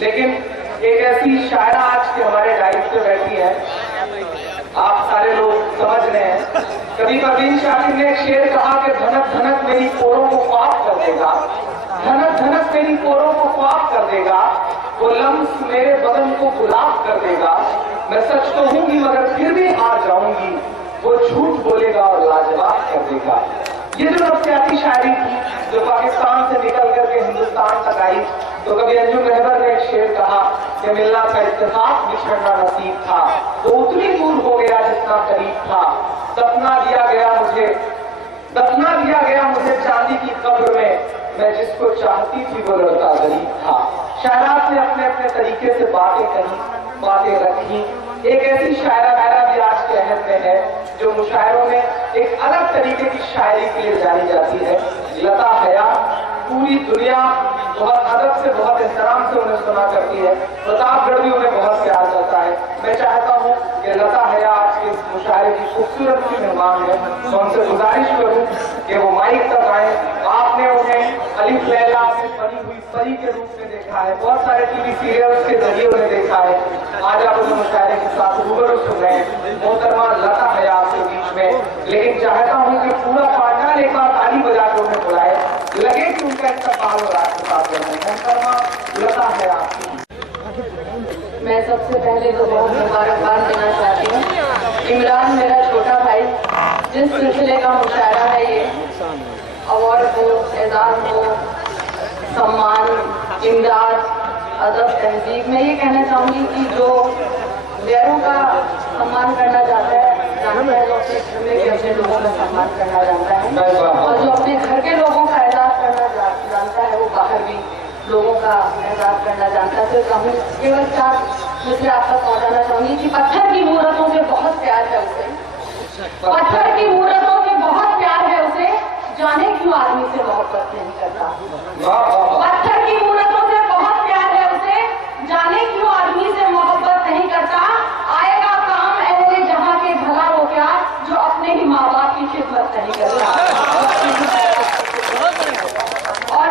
लेकिन एक ऐसी शायरा आज के हमारे डाइस पे बैठी है, आप सारे लोग समझ रहे हैं। कभी परवीन शाकिर ने एक शेर कहा कि धनक धनक मेरी कोरों को पाप कर देगा, धनक धनक मेरी कोरों को पाप कर देगा, वो लम्स मेरे बदन को गुलाब कर देगा। मैं सच तो हूंगी मगर फिर भी हार जाऊंगी, वो झूठ बोलेगा और लाजवाब कर देगा। ये जो नफसियाती शायरी थी जो पाकिस्तान से निकल करके हिंदुस्तान तक आई, तो कभी अंजुम रहबर ने एक शेर कहा कि मिलना का इत्तेफाक बिछड़ना नसीब था, तो उतनी दूर हो गया जितना करीब था। दफना दिया गया मुझे चांदी की कब्र में, मैं जिसको चाहती थी वो लड़का गरीब था। शायरा से अपने अपने तरीके से बातें कही, बातें रखी। एक ऐसी शायरा भी आज के अहद में है जो मुशायरों में एक अलग तरीके की शायरी के लिए जानी जाती है। लता हया पूरी दुनिया बहुत अदब से, बहुत एहतराम से उन्हें सुना करती है। प्रतापगढ़ भी उन्हें बहुत प्यार करता है। मैं चाहता हूँ कि लता हया आज के मुशायरे की खूबसूरत सी मेहमान है, तो उनसे गुजारिश करूँ कि वो माइक तक आए। आपने उन्हें अलिफ लैला से बनी हुई परी के रूप में देखा है, बहुत सारे टीवी सीरियल्स के जरिए उन्हें देखा है। आज आप उन्हें मुशायरे के साथ रूबरू सुन रहे हैं। मोहतरमा लता हया आपके बीच में, लेकिन चाहता हूँ कि पूरा पार्टनर एक बार ताली बजा के उन्हें बुलाए, लगे कि उनका इस्तेमाल हो रहा है। मोहतरमा लता हया आपकी। मैं सबसे पहले तो बहुत मुबारकबाद देना चाहती हूँ। इमरान मेरा छोटा भाई, जिस सिलसिले का मुशायरा है ये, अवार्ड हो, एजाज हो, सम्मान, इमदाद, अदब, तहजीब, मैं ये कहना चाहूँगी कि जो गैरों का सम्मान करना चाहता है, जानता है, जो अपने घर में भी अपने लोगों का सम्मान करना जानता है, और जो अपने घर के लोगों का एजाज करना जानता है, वो बाहर भी लोगों का एहसास करना जानता है। तो केवल 4 मुझे आप तक पहुँचाना चाहूंगी कि पत्थर की मूर्तों से बहुत प्यार है उसे, पत्थर की मूर्तों से बहुत प्यार है उसे, जाने क्यों आदमी से मोहब्बत नहीं करता। पत्थर की मूर्तों से बहुत प्यार है उसे, जाने क्यों आदमी से मोहब्बत नहीं करता। आएगा काम ऐसे जहाँ के भला हो क्या, जो अपने ही माँ बाप की खिदमत नहीं करता। और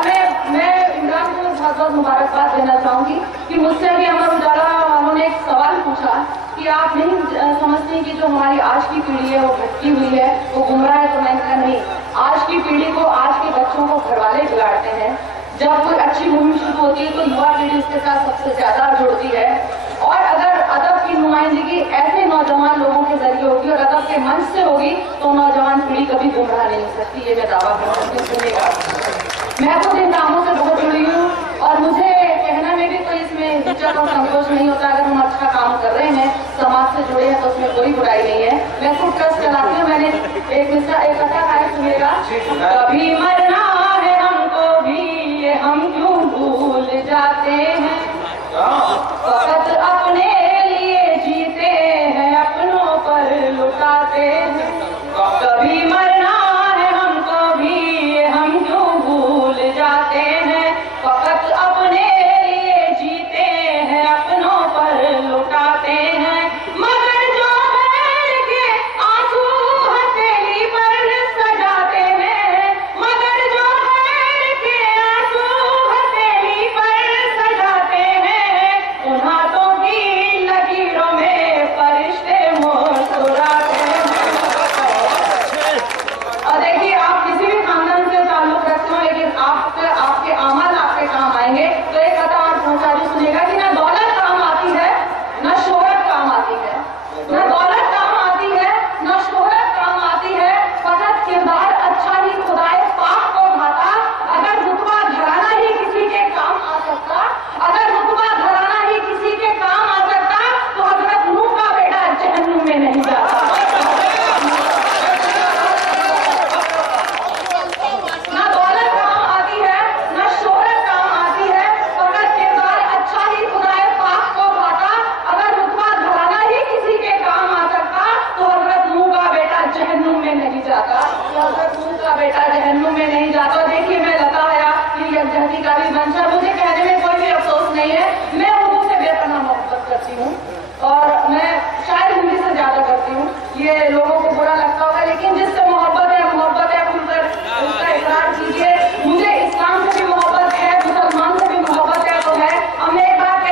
मैं इमरान को बहुत मुबारकबाद देना चाहूंगी कि मुझसे भी अमर उजाला वालों ने एक सवाल पूछा कि आप नहीं समझते कि जो हमारी आज की पीढ़ी है वो भटकी हुई है, वो गुमराह है। तो मैंने कहा नहीं, आज की पीढ़ी को, आज के बच्चों को घर वाले बिगाड़ते हैं। जब कोई अच्छी मुहिम शुरू होती है तो युवा पीढ़ी उसके साथ सबसे ज्यादा जुड़ती है, और अगर अदब की नुमाइंदगी ऐसे नौजवान लोगों के जरिए होगी और अदब के मंच से होगी तो नौजवान पीढ़ी कभी गुमराह नहीं हो सकती। ये मैं दावा कर सकती हूँ। सुनेगा, मैं खुद इन कामों से बहुत जुड़ी हूँ और मुझे कहने में भी कोई इसमें हिचक और संकोच नहीं होता। अगर हम अच्छा काम कर रहे हैं, समाज से जुड़े हैं, तो उसमें कोई बुराई नहीं है। मैं खुद ट्रस्ट चलाती हूँ। मैंने एक अच्छा गायक सुनेगा, कभी मरना है हमको भी ये हम क्यों भूल जाते हैं, वक्त अपने लिए जीते हैं अपनों पर लुटाते हैं। कभी मरना है हमको भी ये हम क्यों भूल जाते हैं, वक्त अपने लिए जीते हैं अपनों पर लुटाते हैं। मगर जो बैर के आंसू हथेली पर सजाते हैं, मगर जो बैर के आंसू हथेली पर सजाते हैं, उन हाथों की लकीरों में फरिश्ते मुस्कुराते हैं। और देखिए, आप किसी भी खानदान से ताल्लुक रखते हो, लेकिन आपके अमल आपके काम आएंगे। तो एक कथा और पहुंचारी सुनेगा कि ना दौलत काम आती है, ना शोहरत काम आती है, ना दौलत काम आती है, ना शोहरत काम आती है, फकत किरदार अच्छा ही खुदाए पाक को भाता। अगर रुतबा घराना ही किसी के काम आ सकता, अगर रुतबा घराना ही किसी के काम आ सकता, तो हजरत नूह का बेटा जहन्नुम में नहीं जाता। ना दौलत काम आती है, ना शोहरत काम आती है, फकत किरदार अच्छा ही खुदाए पाक को भाता। अगर रुतबा घराना ही किसी के काम आ सकता, तो हजरत नूह का बेटा जहन्नुम में नहीं जाता, हजरत नूह का बेटा जहन्नुम में नहीं जाता। देखिए, मैं लता हया की यकजहती का भी मंशा, मुझे कहने में कोई भी अफसोस नहीं है। मैं उर्दू से बेपनाह मोहब्बत करती हूँ और मैं शायद हिंदी से ज्यादा करती हूँ। ये लोगों को बुरा लगता होगा, लेकिन जिससे मोहब्बत है खुलकर उसका इकरार कीजिए। मुझे इस्लाम से भी मोहब्बत है, मुसलमान से भी मोहब्बत है तो है। अब मैं एक बात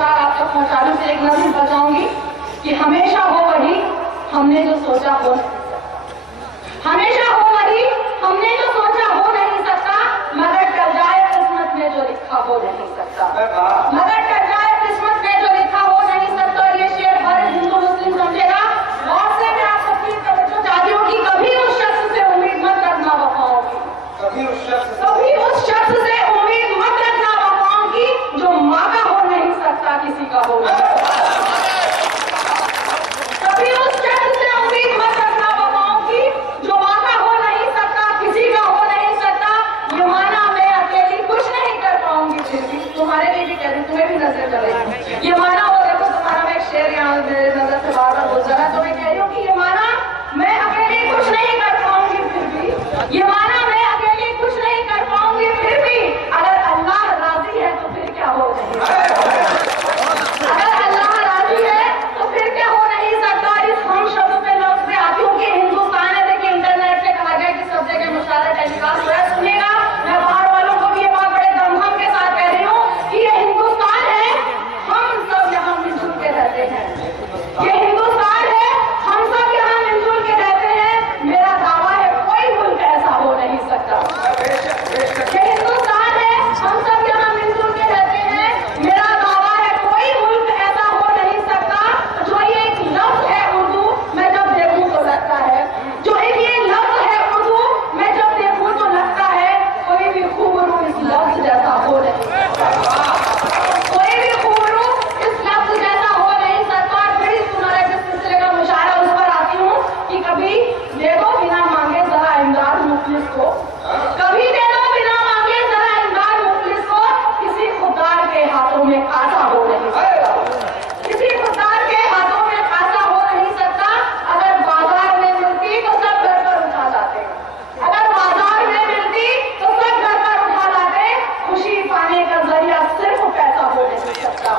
अशार आप तक पहुंचा दूं, फिर एक नज़्म बचाऊंगी कि हमेशा हो वही हमने जो सोचा हो, हमेशा हो वही हमने जो सोचा हो नहीं सकता, मगर टल जाए किस्मत में जो लिखा हो नहीं सकता, मगर टल जाए किस्मत में जो लिखा हो नहीं सकता। ये शेर हर हिंदू मुस्लिम समझेगा। और से मैं आप सबकी तवज्जो चाहती हूँ कि कभी उस शख्स से उम्मीद मत रखना वफाओं की, कभी उस शख्स से उम्मीद मत रखना वफाओं की, जो माँ का हो नहीं सकता किसी का हो नहीं सकता। कभी उस शख्स से उम्मीद मत रखना वफाओं की, जो माँ का हो नहीं सकता किसी का हो नहीं सकता। ये माना मैं अकेली कुछ नहीं कर पाऊंगी, फिर भी तुम्हारे लिए भी कह रही, तुम्हें भी नजर चलेगी। ये माना वो देखो तुम्हारा मैं एक शेर यहाँ मेरे नजर से बार बार गुजरा है, तो मैं कह रही हूँ कि ये माना मैं अकेली कुछ नहीं कर पाऊंगी, फिर भी ये माना मैं अकेली कुछ नहीं कर पाऊंगी, फिर भी अगर अल्लाह राजी है तो फिर क्या हो नहीं सकता, अगर अल्लाह राजी है तो फिर क्या हो नहीं सकता। इस हम शब्द पे लफ्ज से आती हूँ कि हिंदुस्तान है, देखिए इंटरनेट पे कहा गया कि सब जगह मुशाहरा टेलीकास्ट हो रहा है, सुनिएगा। मैं बाहर वालों को भी ये बात बड़े दमखम के साथ कह रही हूँ कि ये हिंदुस्तान है, हम सब यहाँ मिलजुल के रहते हैं, ये हिंदुस्तान है, हम सब यहाँ मिलजुल के रहते हैं। मेरा दावा है कोई मुल्क ऐसा हो नहीं सकता, ये हिंदुस्तान है, हम सब यहाँ मिलजुल के रहते हैं। मेरा दावा है कोई मुल्क ऐसा हो नहीं सकता। जो ये एक लफ्ज है उर्दू, मैं जब देखूं तो लगता है, जो एक ये लफ्ज है उर्दू, मैं जब देखूं तो लगता है कोई भी खूबरू इस लफ्ज जैसा हो नहीं सकता, कोई भी खूबरू इस लफ्ज जैसा हो नहीं सकता। फिर इस तुम्हारे जिस सिलसिले का मुशायरा उस पर आती हूँ कि कभी दे दो बिना मांगे जरा इमदाद मुखलिस को, कभी दे दो बिना मांगे जरा इमदाद मुखलिस को। किसी खुददार के हाथों में खाता हो नहीं सकता, किसी खुददार के हाथों में खाता हो नहीं सकता। अगर बाजार में मिलती तो सब घर पर उठा लाते, अगर बाजार में मिलती तो सब घर पर उठा लाते। खुशी पाने का जरिया सिर्फ पैसा हो नहीं सकता,